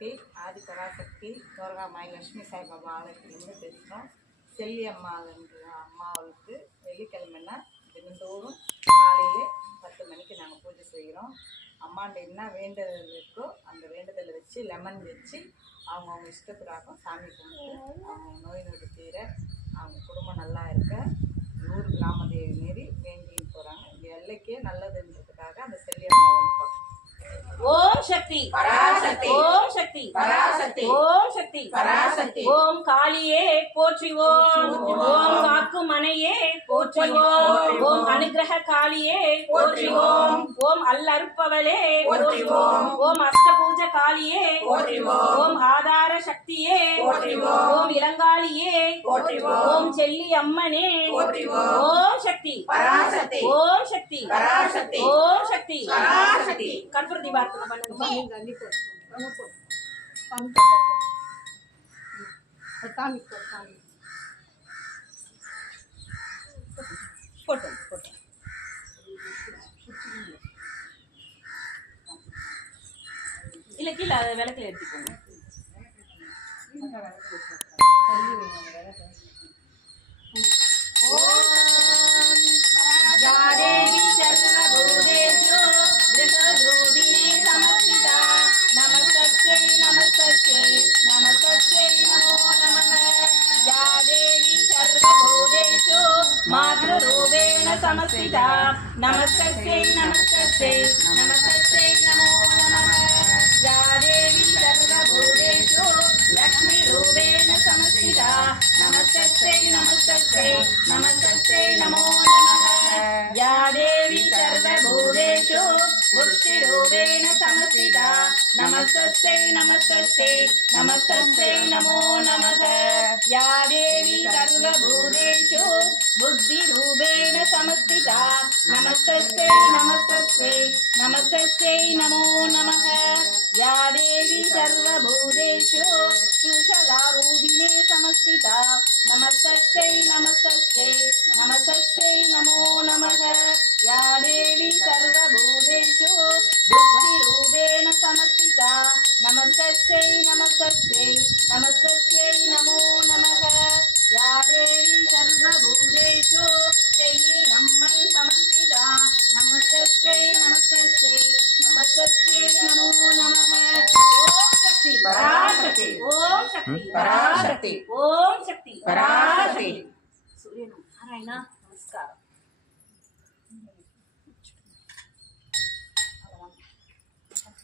பராசக்தி ஆதி பராசக்தி துர்காமாய் லட்சுமி சாய்பாபா ஆலயத்திலேருந்து பேசுகிறோம். செல்லி அம்மாளுன்ற அம்மாவுக்கு வெள்ளிக்கிழமைன்னா தினந்தோறும் காலையில் 10 மணிக்கு நாங்கள் பூஜை செய்கிறோம். அம்மாண்ட என்ன வேண்டுதல் இருக்கோ அந்த வேண்டுதலை வச்சு லெமன் வச்சு அவங்கவுங்க இஷ்டப்பிராகம் சாமி கும்பிட்டு அவங்க நோய் நொடி தீர அவங்க குடும்பம் நல்லா இருக்க 100 கிராமதேவி மாரி வேண்டிட்டு போகிறாங்க. இந்த எல்லைக்கே நல்லதுன்றதுக்காக அந்த செல்லி அம்மா வந்து ஓம் சக்தி பராசக்தி ஓம் சக்தி பராசக்தி ஓம் சக்தி பராசக்தி ஓம் காளியே போற்றிவோம் ஓம் காக்கு மனையே போற்றிவோம் ஓம் அனுகிரக காளியே போற்றிவோம் ஓம் அல்லற்பவளே போற்றிவோம் ஓம் அஷ்டபூஜ காளியே போற்றிவோம் ஓம் ஆதார சக்தியே போற்றிவோம் ஓம் இளங்காளியே போற்றிவோம் ஓம் செல்லி அம்மனே போற்றிவோம் ஓம் சக்தி பராசக்தி ஓம் சக்தி பராசக்தி ஓம் சக்தி பராசக்தி கற்பூர தீபார்த்தனை பண்ணுங்க. போட்டோம் போட்டோம் இல்ல கீழே அதை விளக்கில் எடுத்துக்கோங்க. யாதேவி சர்வபூதேஷு ஜெகத்ரூபிணே சமஸ்திதா நமஸ்தஸ்யை நமஸ்தஸ்யை நமஸ்தஸ்யை நமோ நமः. யாதேவி சர்வபூதேஷு மாத்ருரூபேண சமஸ்திதா நமஸ்தஸ்யை நமஸ்தஸ்யை நமஸ்தஸ்யை நமோ நமः. யாதேவி சர்வபூதேஷு லக்ஷ்மீரூபேண சமஸ்திதா நமஸ்தஸ்யை நமஸ்தஸ்யை நமஸ்தஸ்யை நமோ நமः. या देवी सर्वभूतेषु बुद्धिरूपेण समस्थिता नमस्तस्यै नमस्तस्यै नमस्तस्यै नमो नमः. या देवी सर्वभूतेषु बुद्धिरूपेण समस्थिता नमस्तस्यै नमस्तस्यै नमस्तस्यै नमो नमः. या देवी सर्वभूतेषु सुषलारूपिणे समस्थिता नमस्तस्यै नमस्तस्यै नमस्तस्यै नमो नमः. या देवी सर्वभूतेषु बुद्धिरूपेण समस्थिता नमस्तस्यै नमस्तस्यै नमस्तस्यै नमो नमः. या देवी सर्वभूतेषु शैलीरम्मै समस्थिता नमस्तस्यै नमस्तस्यै नमस्तस्यै नमो नमः. ओम शक्ति पराशक्ति ओम शक्ति पराशक्ति ओम शक्ति पराशक्ति सूर्य नारायण नमस्कार.